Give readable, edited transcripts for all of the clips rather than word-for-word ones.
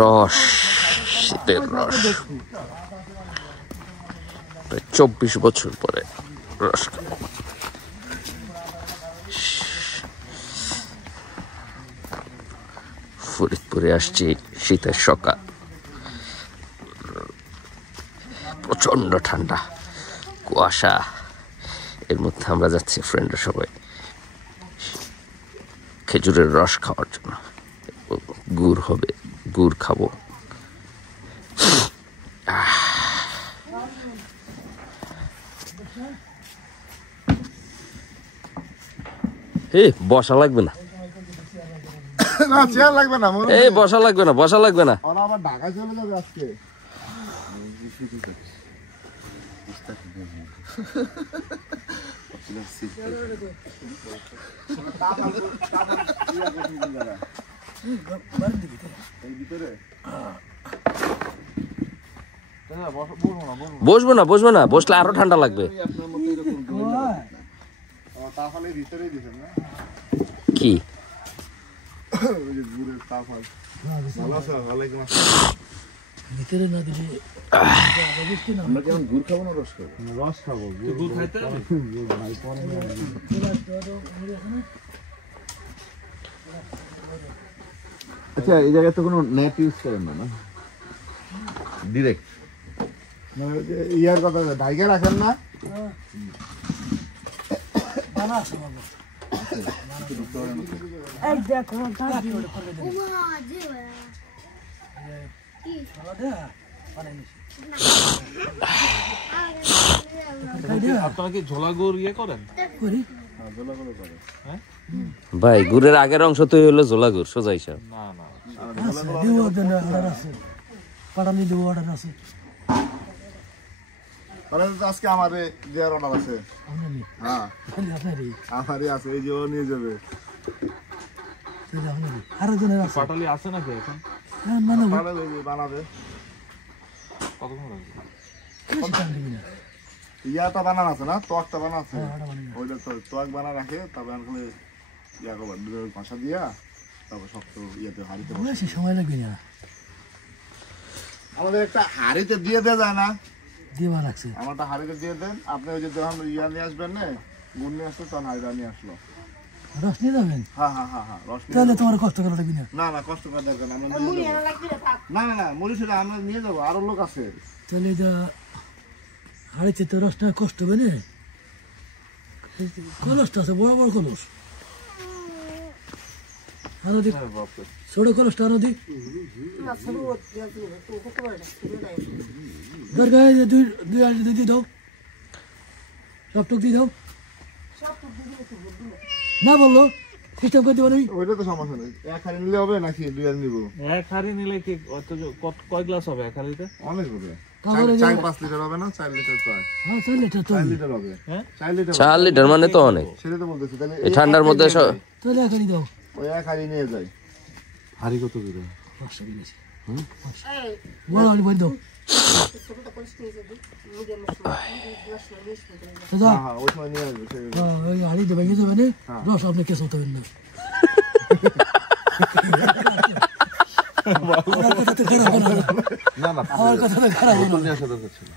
রস, শীতের রস, 24 বছর পরে রস। ফরিদপুরে আসছি শীতের সকাল, প্রচন্ড ঠান্ডা, কুয়াশা, এর মধ্যে আমরা যাচ্ছি ফ্রেন্ডরা সবাই খেজুরের রস খাওয়ার জন্য। গুড় হবে, গুড় খাবো। বসা লাগবে না, চেয়ার লাগবে না, বসা লাগবে না, বসা লাগবে না। আবার ঢাকা চলে যাবে আজকে। বসবো না, বসবো না, বসলে আরো ঠান্ডা লাগবে। কি ভিতরে না দিলে আমরা কেমন গুড় খাবো না রস খাবো? রস খাবো। গুড় খাইতে হবে? আচ্ছা, এই জায়গায় তো কোনো নেট ইউজ করেন না, না ডিরেক্ট ইয়ার কথা ঢাইকে রাখেন না? আপনারা কি ঝোলা গুড় ইয়ে করেন? ভাই, গুড়ের আগের অংশ তো হলো ঝোলা গুড়, সোজা হিসাব। না না, আজকে আমারে দেওয়ার অর্ডার আছে। হ্যাঁ, আমারই আছে, এই যে ও নিয়ে যাবে। পাটালি আছে নাকি এখন? বানাবে কতক্ষণ লাগবে? ইয়াটা বানান আছে না, তোয়াকটা বানা আছে, ওইটা তো তোয়াক বানা রাখে, তারপর ইয়া করবার ভাষা দিয়া, তারপর শক্ত ইয়েতে হাড়িতে সময় লাগবে না। আমাদের একটা হাড়িতে দিয়ে দেওয়া যায় না? দেওয়া লাগছে, আমারটা হাড়িতে দিয়ে দেন। আপনি ওই যে যখন ইয়া নিয়ে আসবেন না, গুড় নিয়ে আসতো, তখন হাড়িটা নিয়ে আসলো। রস নিয়ে যাবেন? হ্যাঁ হ্যাঁ হ্যাঁ হ্যাঁ, রস নিয়ে। তাহলে তোমার কষ্ট করা লাগবে না। না না, কষ্ট করা দরকার না, আমরা নিয়ে যাবো। না না না, মুড়ি সেটা আমরা নিয়ে যাবো, আরো লোক আছে। তাহলে এটা হাড়িতে তো রসটা কষ্ট হবে না। কলসটা আছে, বড় বড় কলস, আরো দিক ছোট কলসটা আরো দিক দরকার। দুই আড়ি দিয়ে দাও, সবটুক দিয়ে দাও। না বললো সিস্টেম করে দেবো। ওইটা তো সমস্যা নেই, এক হাড়ি নিলে হবে নাকি দুই হাড়ি নিবো? এক হাড়ি নিলে কি কয় গ্লাস হবে এক হাড়িতে? অনেক হবে, 4-5 লিটার হবে না? 4 লিটার তো হয়। হ্যাঁ, 4 লিটার তো 4 লিটার হবে। হ্যাঁ, 4 লিটার মানে তো অনেক। সেটা তো বলতেছি। তাহলে এই ঠান্ডার মধ্যে তাহলে এক হাড়ি দাও। ওই এক হাড়ি নিয়ে যাই। হাড়ি কত করে? 500 কিনেছি। বড় হাড়ি বন্ধ। ওই সময় নিয়ে আসবে। ওই হাড়ি দেবে, ভেঙে যাবে না, রস আপনি কেস হতে পারেন না। না না, আমার কথা তো খারাপ হলো। নিয়ে আসা দরকার ছিল।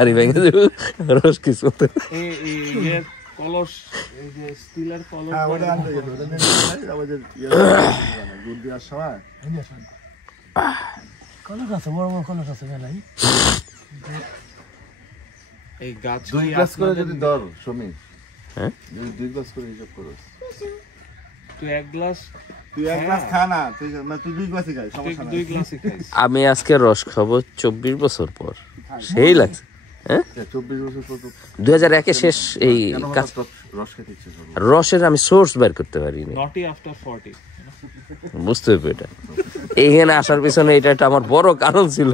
আরে ভেঙে দেবো, রস কিছু হতে। এই কলস, এই যে স্টিলের কলস, হ্যাঁ, ওটা আনতে গেছে, ওটা নিয়ে যাই। আবার যে দুধ দেওয়ার সময় কলস আছে, বড় বড় কলস আছে মেলাই। এই গাছ 2 গ্লাস করে যদি ধর সমীর, হ্যাঁ 2 গ্লাস করে হিসাব করো। তুই এক গ্লাস খা না, তুই 2 গ্লাসই খাই, সমস্যা নাই। 2 গ্লাসই খাইস। আমি আজকে রস খাবো 24 বছর পর, সেই লাগছে। হ্যাঁ, 24 বছর পর 2001-এ শেষ এই রস খেতে ইচ্ছে করে। রসের আমি সোর্স বের করতে পারিনি, নটি আফটার 40 বুঝতে হবে। এটা এইখানে আসার পিছনে এটা একটা আমার বড় কারণ ছিল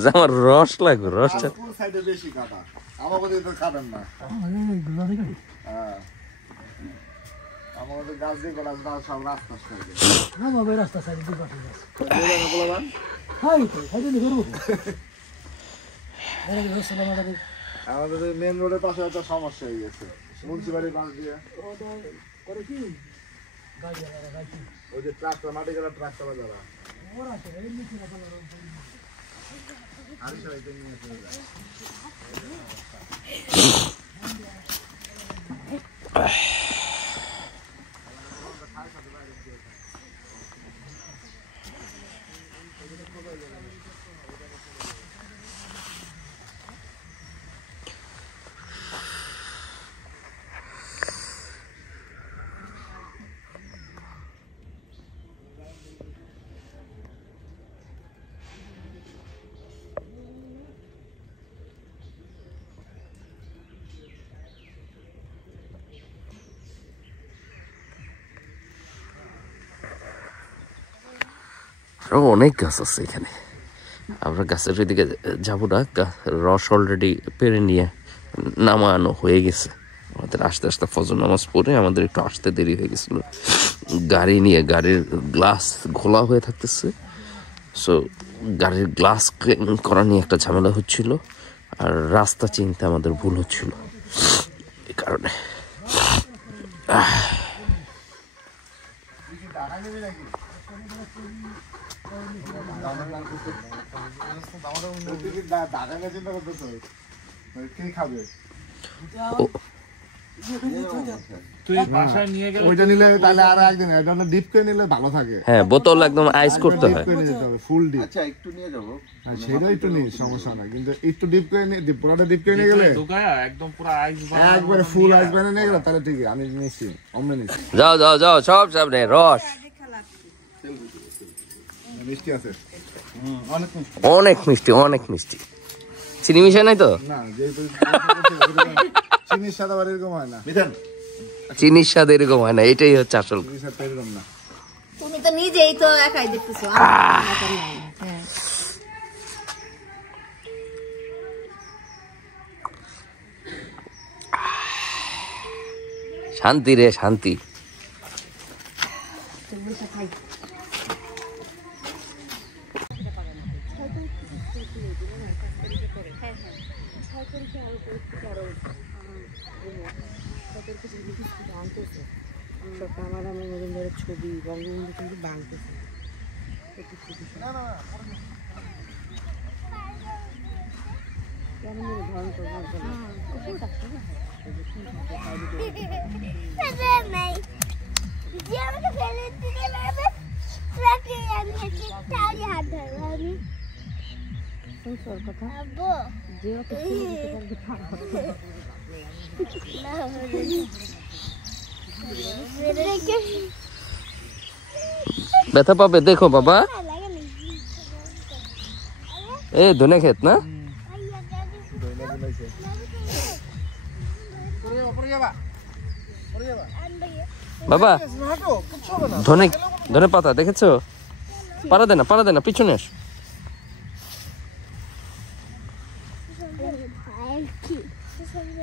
যে আমার রস লাগবে। রসটা কোন সাইডে বেশি কাটা, আমাদের তো খাবেন না। হ্যাঁ, আমাদের গাছ দিয়ে গলা সব রাস্তা সাইডে। হ্যাঁ বাবা, রাস্তা সাইডে দিয়ে পাঠিয়ে দাও। হাই তো সাইডে নিয়ে করব। আমাদের মেন রোডের পাশে একটা সমস্যা হয়ে গেছে, মুন্সিপালিটির পাশ দিয়ে। করে কি গাড়ি আলাদা গাড়ি ওই যে ট্রাক্টর মাটি কাটা ট্রাক্টর যারা ওরা তো এমনি ছিল আর সবাই তো নিয়ে চলে যায় আরো অনেক গাছ আছে এখানে, আমরা গাছের ওইদিকে যাবো না, রস অলরেডি পেরে নিয়ে নামানো হয়ে গেছে। আমাদের আস্তে আস্তে ফজর নামাজ পড়ে আমাদের একটু আসতে দেরি হয়ে গেছিল, গাড়ি নিয়ে গাড়ির গ্লাস ঘোলা হয়ে থাকতেছে, সো গাড়ির গ্লাস ক্লিন করা নিয়ে একটা ঝামেলা হচ্ছিল, আর রাস্তা চিনতে আমাদের ভুল হচ্ছিল, এই কারণে ওইটা নিলে তাহলে আর একদিন এটা ডিপ করে নিলে ভালো থাকে। হ্যাঁ, বোতল একদম আইস করতে হয়, ফুল ডিপ। আচ্ছা একটু নিয়ে যাবো, হ্যাঁ সেটা একটু নিস, সমস্যা নাই, কিন্তু একটু ডিপ করে নিয়ে পুরোটা ডিপ করে নিয়ে গেলে একদম পুরো আইস একবারে ফুল আইস বানিয়ে নিয়ে গেলে তাহলে ঠিক আছে। আমি নিচ্ছি অমনে নিচ্ছি, যাও যাও যাও, সব সামনে রস মিষ্টি আছে অনেক মিষ্টি, অনেক মিষ্টি, অনেক মিষ্টি। চিনি মিশাই নাই তো? না যেহেতু চিনির সাদা বাড়ি এরকম হয় না, চিনির স্বাদ এরকম হয় না, এটাই হচ্ছে আসল। চিনির সাদা এরকম না। তুমি তো নিজেই তো একাই দেখতেছো। শান্তি রে শান্তি। ছবি বঙ্গবন্ধু কিন্তু বাঁধতেছে। ব্যথা পাবে দেখো বাবা, এ ধনে খেত না, বাবা ধনে ধনে পাতা দেখেছো? পারা দে না, পারা দে না, পিছনে আস।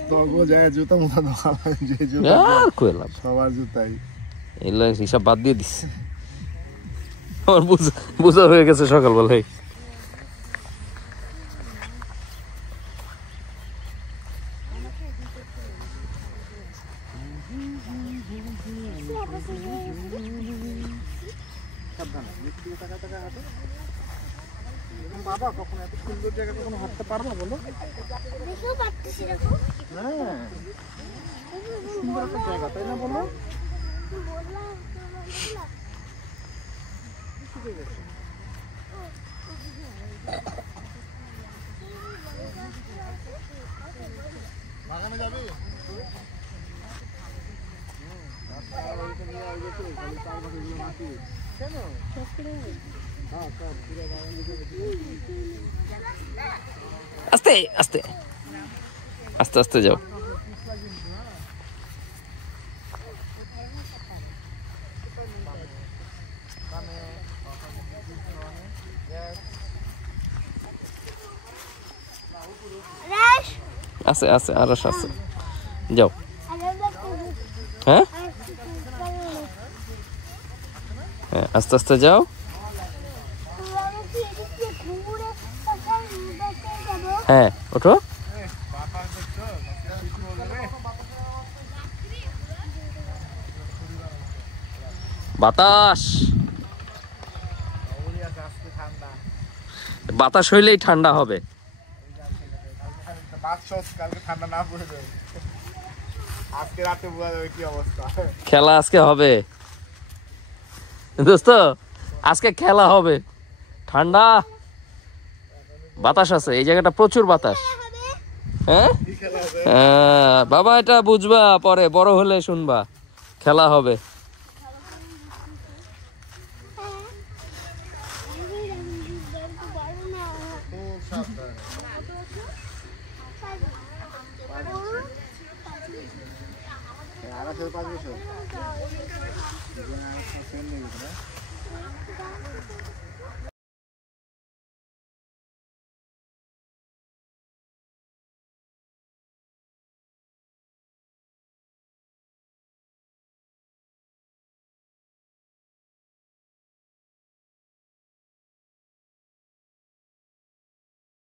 তবুও যায় জুতা মুতা ধোয়া, যে জুতা আর কইলাম সবার জুতাই এগুলো হিসাব বাদ দিয়ে দিস, আমার বুঝা হয়ে গেছে সকালবেলায়। বাবা কখন এত সুন্দর জায়গা কখনো হাঁটতে পারবো বলো? হ্যাঁ সুন্দর একটা জায়গা, তাই না বলো? বাগানে যাবি? কেন? আস্তে আস্তে আস্তে আস্তে যাও। আছে আছে আর আছে, যাও। হ্যাঁ হ্যাঁ, আস্তে আস্তে যাও। হ্যাঁ ওঠো। বাতাস আজকে ঠান্ডা বাতাস হইলেই ঠান্ডা হবে। কালকে ঠান্ডা না পড়ে যাবে, আজকে রাতে বোঝা যাবে কি অবস্থা। খেলা আজকে হবে দোস্ত, আজকে খেলা হবে। ঠান্ডা বাতাস আছে, এই জায়গাটা প্রচুর বাতাস। হ্যাঁ হ্যাঁ বাবা, এটা বুঝবা পরে, বড় হলে শুনবা। খেলা হবে। আড়াইশো 5 বছর